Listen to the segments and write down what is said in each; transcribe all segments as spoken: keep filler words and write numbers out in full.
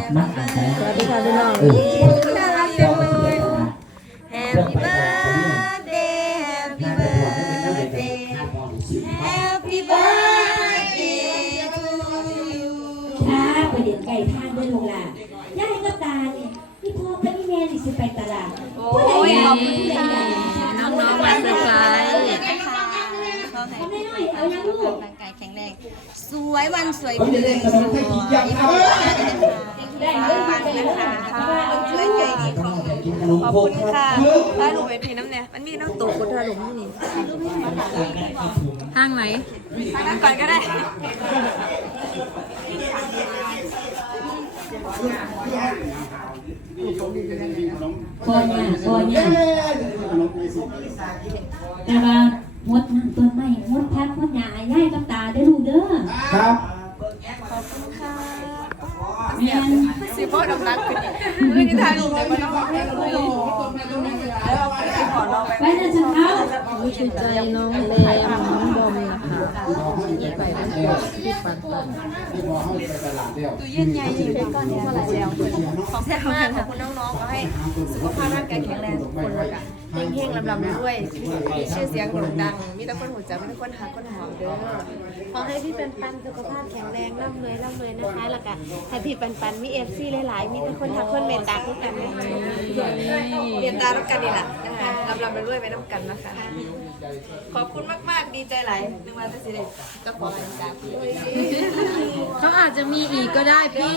มัดกันไปสวัสดีค่ะพี่น้องเออน่ารักจังเลย Happy birthday Happy birthday Happy birthday to you ค่ะประเด็นไก่ทานด้วยลูกหลานย่าให้ก็ตาเนี่ยพี่พ่อกับพี่แม่ดิสิไปตลาดผู้ใดอยากผู้ใดอยากน้องๆมาเซอร์ไพรส์ขอให้ทำได้หน่อยเอายังลูกร่างกายแข็งแรงสวยวันสวยคืนสวยได้เรื่องปังนะคะคนช่วยใจดีของขอบคุณค่ะได้รูปไปพีน้ำเนี่ยมันมีน้ำตกกุทาหลงนี่ห้างไหนไปนั่งก่อนก็ได้พอเนี่ยพอเนี่ยแต่ว่ามดนั่งต้นไม้มดพักมดหญ้าย่ายกับตาได้ลูกเด้อครับขอบคุณค่ะแม่นสิพ่อดำรักขึ้นมือที่ถ่ายรูปเลยก็ต้องให้รูปแล้วเราไปขอเราไปไปนะฉันเขาผู้ชื่นใจน้องเลมน้องบอมนะคะไปวันเกิดที่ปันปันตู้เย็นใหญ่อยู่ในก้อนนี้เท่าไหร่แล้วขอบคุณมากขอบคุณน้องๆก็ให้สุขภาพร่างกายแข็งแรงทุกคนเลยค่ะเฮงๆลำๆด้วยมีชื่อเสียงโด่งดังมีแต่คนหูจักมีแต่คนหาคนหอมเด้อขอให้พี่ปันปันสุขภาพแข็งแรงร่ำรวยร่ำรวยนะคะแล้วก็ให้พี่ปันปันมีเอฟซีหลายๆมีแต่คนทักคนเมตตาทุกกันนะคะเรียนตาต้องกันนี่แหละนะคะลำๆไปด้วยไปน้ำกันนะคะ ขอบคุณมากๆดีใจหลายนึกว่าจะสิเด็ก็ขอให้ตาพี่เขาอาจจะมีอีกก็ได้พี่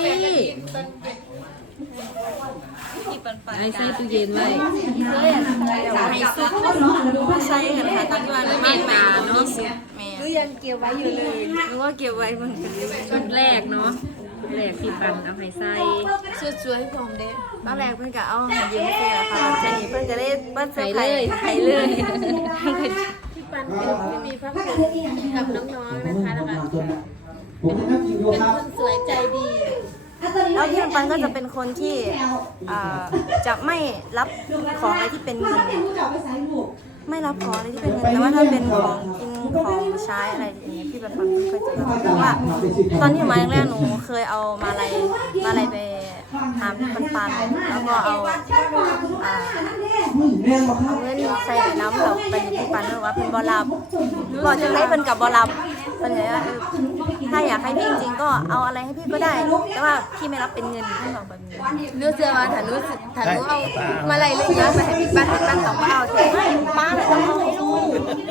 พี่ปันปันไอ้ใส่ตู้เย็นไว้ให้ซุปผู้ใช้กันค่ะตอนที่ว่าเมตตาเนาะแม่หรือยังเกี่ยวไว้อยู่เลยนึกว่าเก็บไว้มันกันชุดแรกเนาะชุดแรกที่ปันเอาให้ใส่ชุดสวยพร้อมเด้ตอนแรกเพิ่นก็เอายืมเสื้อค่ะเจนี่เพิ่นจะได้เพิ่นเสื้อไผ่ไผ่เลยพี่ปันเป็นพี่มีพระคุณกับน้องๆนะคะแล้วก็ผมจะนั่งกินดูเป็นครับคนสวยใจดีแล้วพี่ปันก็จะเป็นคนที่อ่าจะไม่รับของอะไรที่เป็นเงินไม่รับของอะไรที่เป็นเงินแต่ว่าถ้าเป็นของกินของใช้อะไรอย่างเงี้ยพี่ปันปันไม่ค่อยจะรับเพราะว่าตอนที่อยู่มาแรกๆหนูเคยเอามาอะไรมาอะไรไปหาพี่ปันปันแล้วก็เอาอ่าแม่มาครับเอาเงินใส่ไปน้ำเราไปพี่ปันเรียกว่าเป็นบอลับบอกจะได้เป็นกับบอลับเป็นไงว่าเออถ้าอยากให้พี่จริงๆก็เอาอะไรให้พี่ก็ได้แต่ว่าพี่ไม่รับเป็นเงินพี่บอกแบบนี้เนื้อเสื้อมาถ้ารู้สึกถ้ารู้เอามาอะไรเรื่องเยอะไปให้พี่ปันพี่ปันต้องมาเอาเถอะไม่ป้าเลยต้องเอาให้ลูก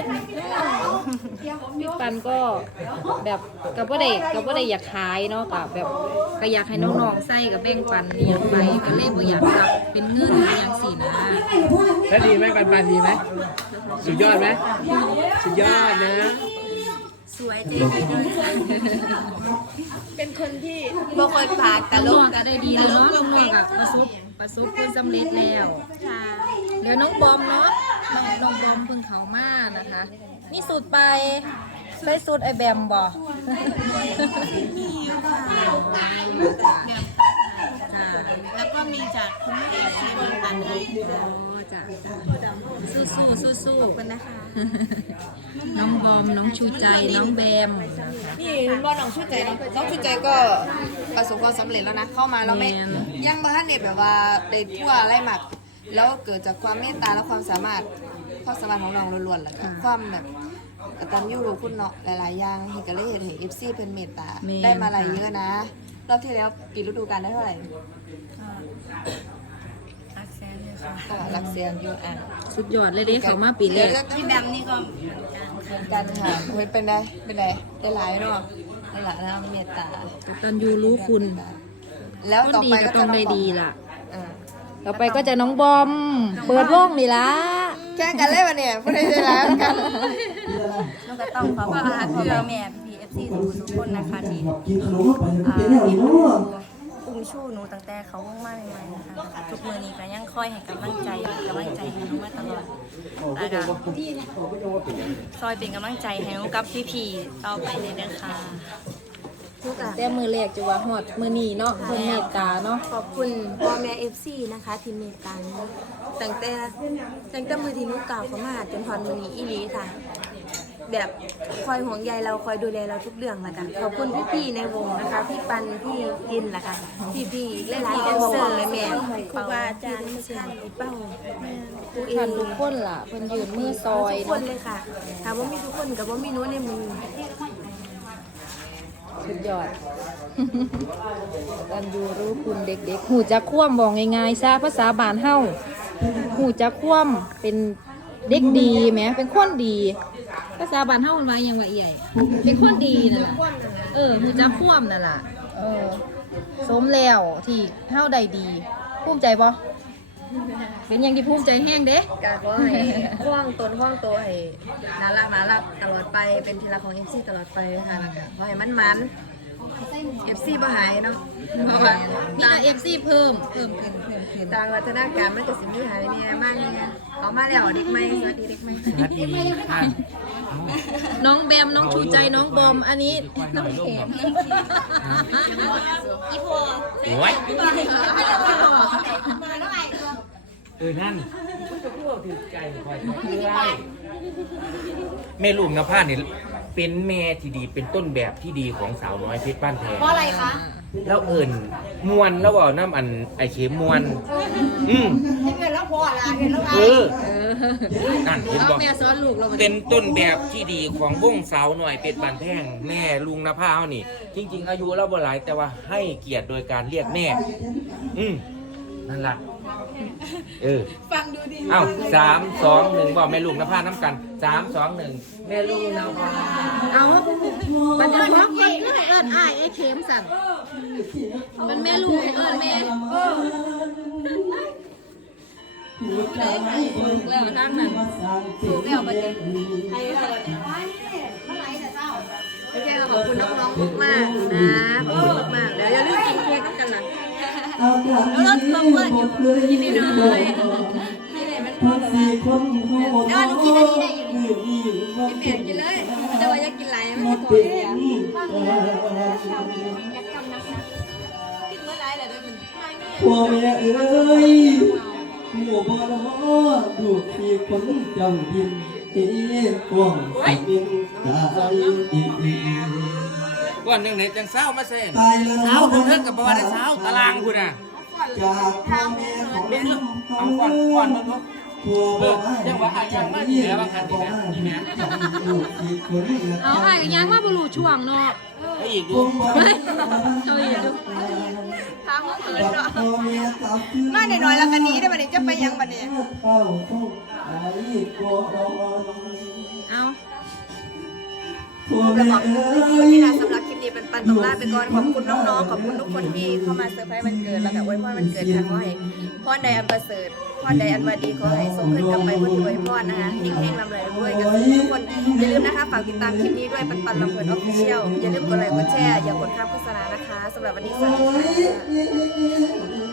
พี่ปันก็แบบกับว่าได้กับว่าได้อยากขายเนาะกับแบบก็อยากให้น้องๆใส่กับแบ่งปันอหย่างไปก็เลยบ่อยากรับเป็นเงินอหย่างสินะแล้วดีไหมปันปันดีไหมสุดยอดไหมสุดยอดนะสวยจริงเป็นคนที่บ่เคยผ่านแต่น้ลองงก็ได้ดีแล้วเนาะน้องๆก็ประสบประสบผลสำเร็จแล้วเดี๋ยวน้องบอมเนาะน้องน้องบอมเพิ่งเขามานะคะนี่สูตรไปไปสูตรไอแบมบ่แล้วก็มีจากคุณแม่ที่บริการให้โอ้จ้ะสู้สู้สู้สู้คนนะคะน้องบอมน้องชูใจน้องแบมนี่บอลน้องชื่อใจน้องน้องชื่อใจก็ประสบความสำเร็จแล้วนะเข้ามาแล้วไม่ยังบ้านเนี่ยแบบว่าไปทั่วไล่หมัก แล้วเกิดจากความเมตตาและความสามารถความสามารถของน้องล้วนๆแหละค่ะความแบบกตัญญูรู้คุณเนาะหลายๆอย่างเห็นก็เลยเห็นเห็นเอฟซีเป็นเมตตาได้มาอะไรเยอะนะรอบที่แล้วปีฤดูกาลได้เท่าไหร่รักแสนเลยค่ะก็รักแสนอยู่อ่ะสุดยอดเลยเด้เขามาปีแรกพี่แบมนี่ก็เหมือนกันค่ะเฮ้ยเป็นไงเป็นไงได้หลายเนาะได้หลายนะเมตตาตอนยูรู้คุณแล้วคนต่อดีไปก็ก็ต้จะองได้น้องบอมดีล่ะอ่าต่อไปก็จะน้องบอม เปิดวงนี่ล่ะแข่งกันเล่นวะเนี่ยพูดได้ใจร้ายเหมือนกันลูกก็ต้องขอบคุณอาพ่อแม่พีเอฟซีทุกทุกคนนะคะที่กินขนมเข้าไปเป็นแนวนี้เนาะอุ้มชู้หนูตั้งแต่เขามากใหม่ๆนะคะทุกมือนี้ก็ยังคอยให้กำลังใจกำลังใจให้หนูมาตลอดแล้วก็ซอยเป็นกำลังใจให้หนูกับพี่ๆต่อไปเลยนะคะทุกอ่ะแต่มือแรกจะว่าฮอดมือนี้เนาะเพิ่นเมตตาเนาะขอบคุณพ่อแม่เอฟซีนะคะที่เมตตาหนูตั้งแต่ตั้งแต่มือที่หนูกล่าวเขามาจนพอมือนี้อีหลีค่ะแบบคอยห่วงใยเราคอยดูแลเราทุกเรื่องละกันขอบคุณพี่ๆในวงนะคะพี่ปันพี่กินละกันพี่ๆหลายๆแดนเซอร์แม่ครูบาอาจารย์ทุกท่านเป้าครูเอท่านงทุกคนล่ะเพิ่นยืนมือซอยทุกคนเลยค่ะถามว่ามีทุกคนกับว่ามีโน้ตในมือสุดยอด กันอยู่รู้คุณเด็กๆหูจักคว่ำบอกง่ายๆซะภาษาบ้านเฮาหูจักคว่ำเป็นเด็กดีแหมเป็นคนดี ภาษาบ้านเฮามันว่าหยังว่าเอี่ยเป็นคนดีนั่นล่ะเออหูจักคว่ำนั่นล่ะเออสมแล้วที่เฮาได้ดีภูมิใจบ่เป็นหยังที่ภูมิใจแห้งเด้การขอให้ห่วงตนห่วงตัวให้น่ารักน่ารักตลอดไปเป็นที่รักของ เอฟ ซี ตลอดไปค่ะแล้วก็ขอให้มันมันเอฟซีบ่หายเนาะเพราะว่ามีแต่ เอฟ ซี เพิ่มเพิ่มขึ้นเพิ่มขึ้นต่างวัฒนการมันก็สิมีหายเนี่ยมากเนี่ยเอามาแล้วเด็กใหม่สวัสดีเด็กใหม่สวัสดีค่ะน้องแบมน้องชูใจน้องบอมอันนี้น้องเข็มโอ้ยเออนั่นแม่ลุงนภาเนี่ยเป็นแม่ที่ดีเป็นต้นแบบที่ดีของสาวน้อยเพชรบ้านแพงเพราะอะไรคะแล้วเอิ่นมวนแล้วว่าน้ำอันไอเข็มมวนอืมเห็นแล้วพอละเห็นแล้วเออนั่นเห็นเอาบอกแม่สอนลูกเราเป็นต้นแบบที่ดีของวงสาวหน่อยเป็ดบานแพงแม่ลุงนภาเขานี่ จริง ๆ อายุเราบ่หลายแต่ว่าให้เกียรติโดยการเรียกแม่ อืมนั่นล่ะเออฟังดูดีเอ้าสามสองหนึ่งบอกแม่ลุงนภาน้ำกันสามสองหนึ่งแม่ลุงนภาเอาบันเทิงมันเอิ้นเอิ้นอ้ายไอ้เข็มสั่นมันแม่ลูกเอิ้นแม่แล้วทั้งนั้นถูกแล้วประเด็นให้อะไรเนี่ยโอเคขอบคุณน้องๆมากๆนะขอบคุณมากๆเดี๋ยวอย่าลืมกินเค้กกันนะเอาการที่หมดเลยกินน้อยพักสี่คนโหดเดี๋ยวหนูกินอันนี้ได้อยู่นี่เปลี่ยนกินเลยแต่ว่าอยากกินไรมันจะท้องเสียอยากกำนักนะกินเมื่อไรแหละด้วยมันพ่อแม่เอ้ยหมู่บ่รอดูที่คนจำดินเฮ้กวางบินกายดีก่อนหนึ่งไหนจังเศร้ามาเส้นตายแล้วเช้าคุณเทิงกับประวัติเช้าตารางคุณอ่ะจากพ่อแม่ของเป็นเราเอาก่อนก่อนมึงลูกผัวเอบ่อให้ยังว่าอายังมาดีแล้วบางคันดีแม่ดีแม่ดูที่คนเอาอ้ายก็ยังมาบ่รู้ช่วงเนาะไอ้อีกผดูมบ่เจ้าอีกดูทางเขินจากเนาะพ่อแม่กลับมาหน่อยๆแล้วกันนี้ได้บัดนี้จะไปยังบัดนี้เข้าห้องไอ้ก่อนเอาพ่อระแม่บอกเอ้วันยนี้นะสำหรับคลิปนี้เป็นปันตกลาไปก่อนขอบคุณน้องๆขอบคุณทุกคนที่เข้ามาเซอร์ไพรส์วันเกิดแล้วก็อวยพรวันเกิดค่ะขอให้พรใดอันประเสริฐพรใดอันวาดีขอให้ส่งขึ้นกลับไปบนที่อวยพรนะคะเฮงๆลำเลยด้วยกันทุกคนอย่าลืมนะคะฝากติดตามคลิปนี้ด้วยปันปันลำเพลินออฟฟิเชียลอย่าลืมกดไลค์กดแชร์อย่ากดข้ามโฆษณานะคะสำหรับวันนี้สวัสดีค่ะ